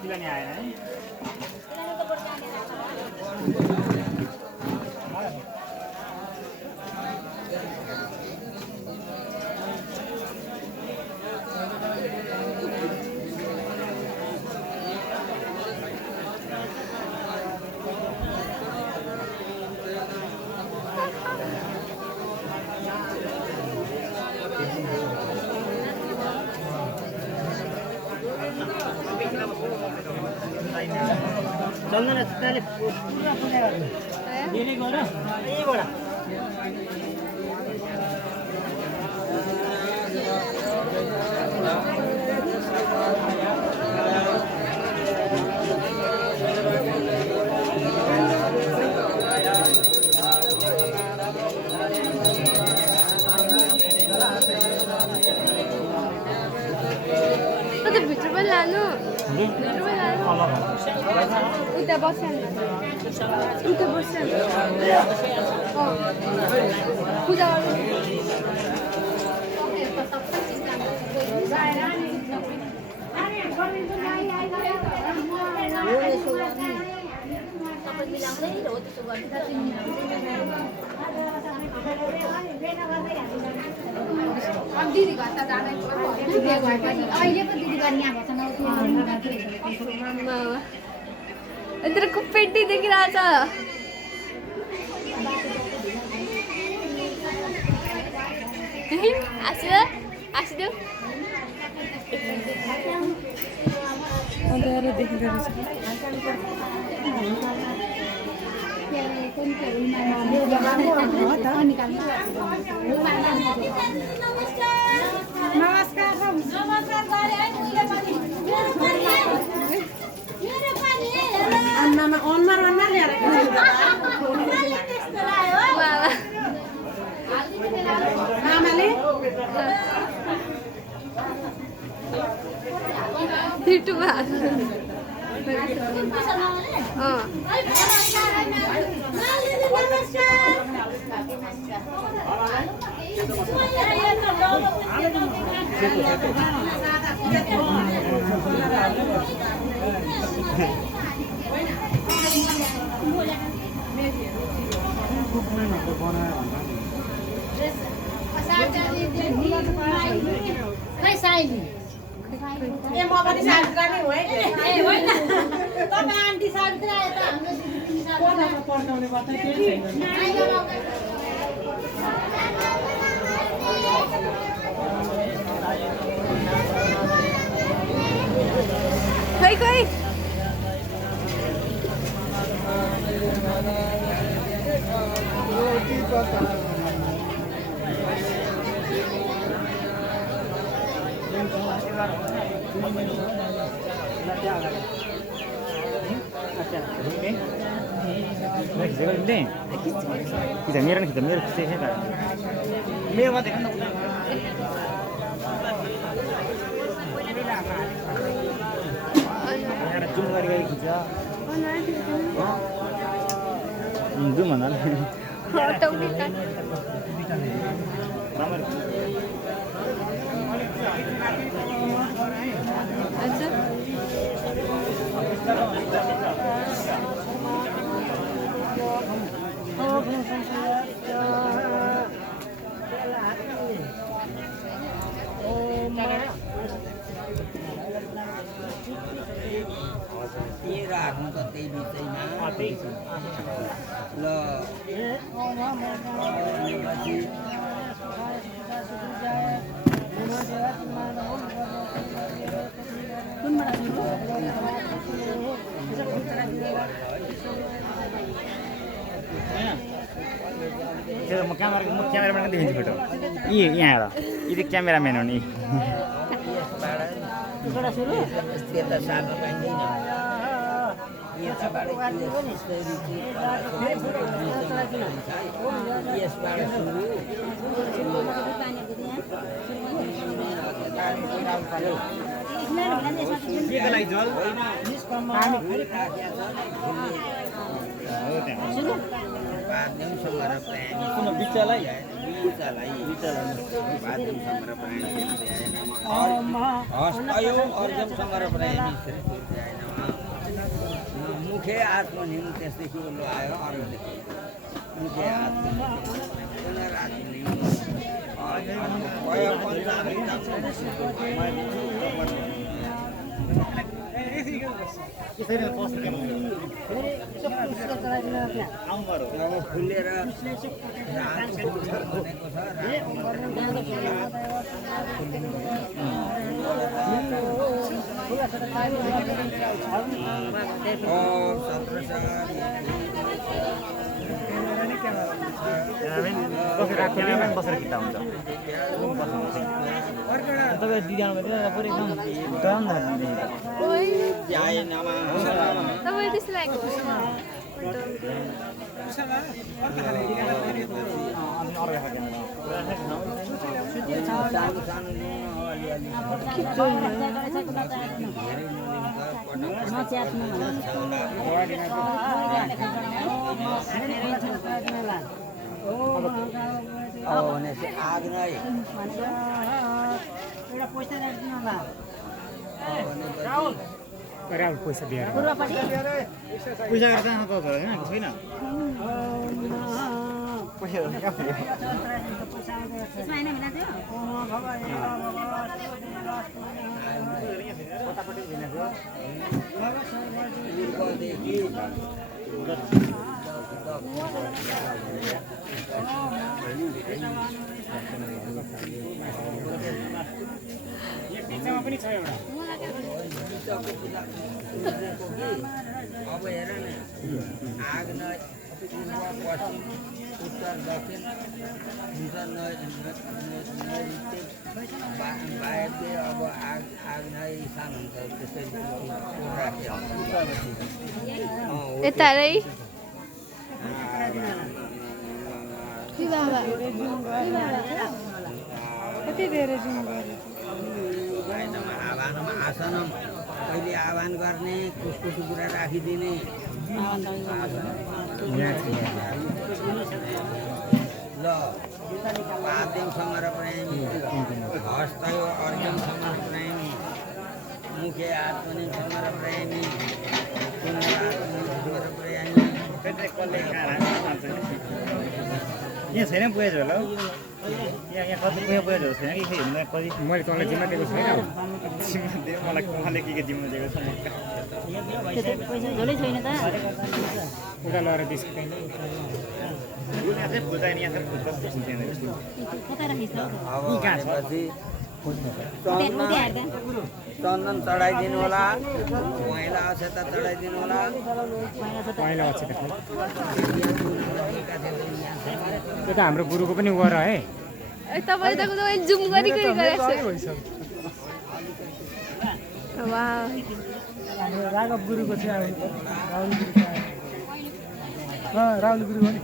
किलानी आएन है चल्नु न त्यसले पुरा पुरा गर्नु यही गएर यहीबाट भित्र पनि लानु उता बस्छ उता बस्छ पूजा दिदी घर त जाँदै अहिले पो दिदी घर यहाँ यत्रो पेटी देखिरहेछ आसिदेऊ ए म पनि सावित्रा नै हो है ए होइन तपाईं आन्टी सावित्रा आए त हाम्रो पढ्ने पर्छ केही छैन खै खै रोटी पका मेरो नि मेरो मेरो मात्रै जुम गरी गरी खिच्छ जुम भन्नाले राख्नु त त्यही बिचैमा ल म क्यामेराम्यान देखिन्छु फोटो यहाँ हेर यी चाहिँ क्यामेराम्यान हो नि त्यता सानो पाइँदैन यताबाट यसबाट मुखे हात पनि त्यसदेखि उसलो आयो अरूदेखि मुखे हात खुलेर बसेर खिच्दा हुन्छ तपाईँ दिदी पुरै एकदम टर्न तपाईँ त्यस्तो लागेको अब भनेपछि आग नै एउटा पैसा राख्दिनु होला पैसा दिएर पैसा जान त होइन छैन पनि छ एउटा अब हेर न आग नै पश्चिम उत्तर दक्षिण बाहेक अब आग नै सान हुन्छ त्यसरी यता रै कति धेरै आह्वानमा आसनम कहिले आह्वान गर्ने कसको कुरा राखिदिने ल पाद्यम समर प्रेमी हस्तयो अर्घ्यम समर प्रेमी मुखे हात पनि समर प्रेमी समर प्रेमी यहाँ छैन पुगेछ होला हौ यहाँ कति पुगेछ छैन कि खै हेर्नु कति मैले तँलाई जिम्मा दिएको छैन जिम्मा दियो मलाई के जिम्मा दिएको छ झोलै छैन त उता लगेर दिस यहाँ चाहिँ फुल्दैन यहाँ चाहिँ फुल्छ अब भनेपछि चन्दन चढाइदिनु होला मैला अक्षता चढाइदिनु होला पहिला अक्षता त्यो त हाम्रो गुरुको पनि गर है तपाईँ त जुम गरी गरेको राघव गुरुको चाहिँ राहुल गुरु हो नि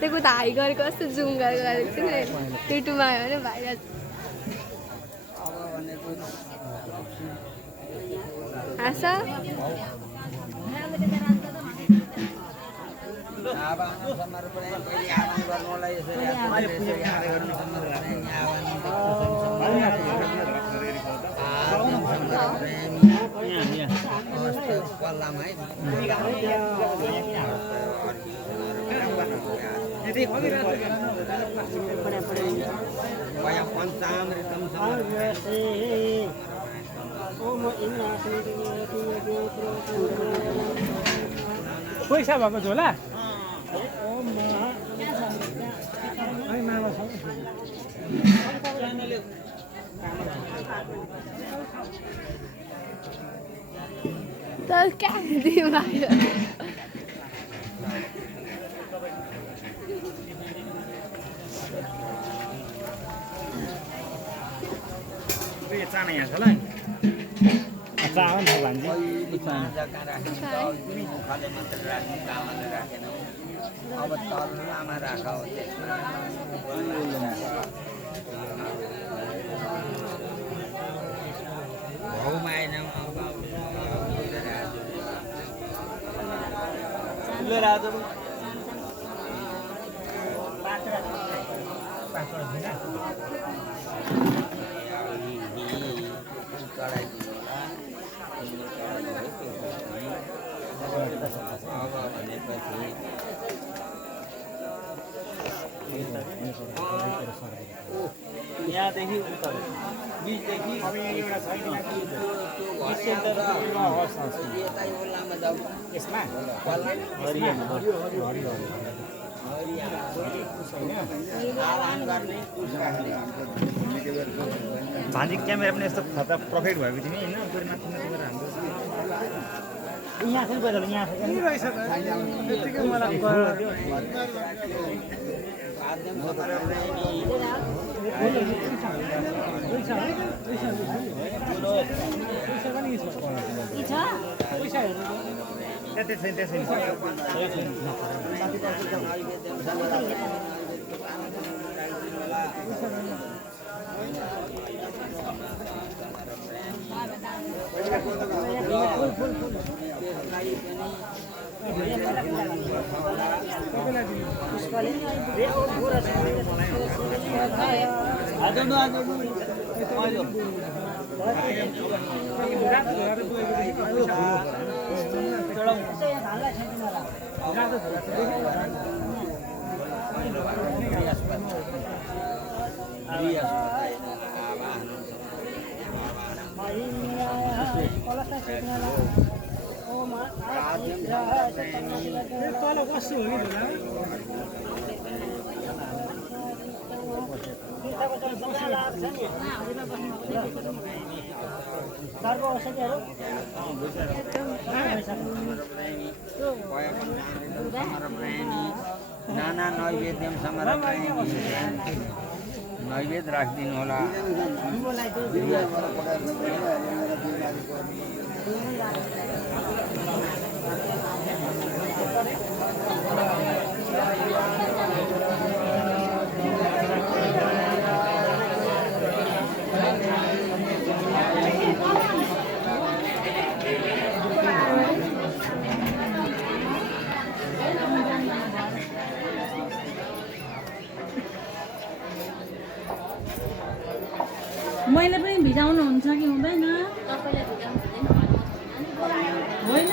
त्यही त हाई गरेको जस्तो जुम गरेको छु नि युट्युबमा आयो भने भाइरल आशा पैसा भएको झोला तर क्या दियो चाना यहाँ छ ल चाना नि भान्जी अब तलमा राख भाउमा आएन चढाइदिनु होला यहाँदेखि उता बिचदेखि अब यहाँ एउटा छैन यतै ओल्लामा जाऊ यसमा आह्वान गर्ने भान्जी क्यामेरा पनि यस्तो खतरा प्रफेक्ट भएको थियो नि होइन पुरै माथि माथि गरेर हाम्रो यहाँ चाहिँ बजार यहाँ त्यतै छैन नाना नैवेद्यम समर्पयामि नैवेद्य राखिदिनु होला मैले पनि भिजाउनु हुन्छ कि हुँदैन होइन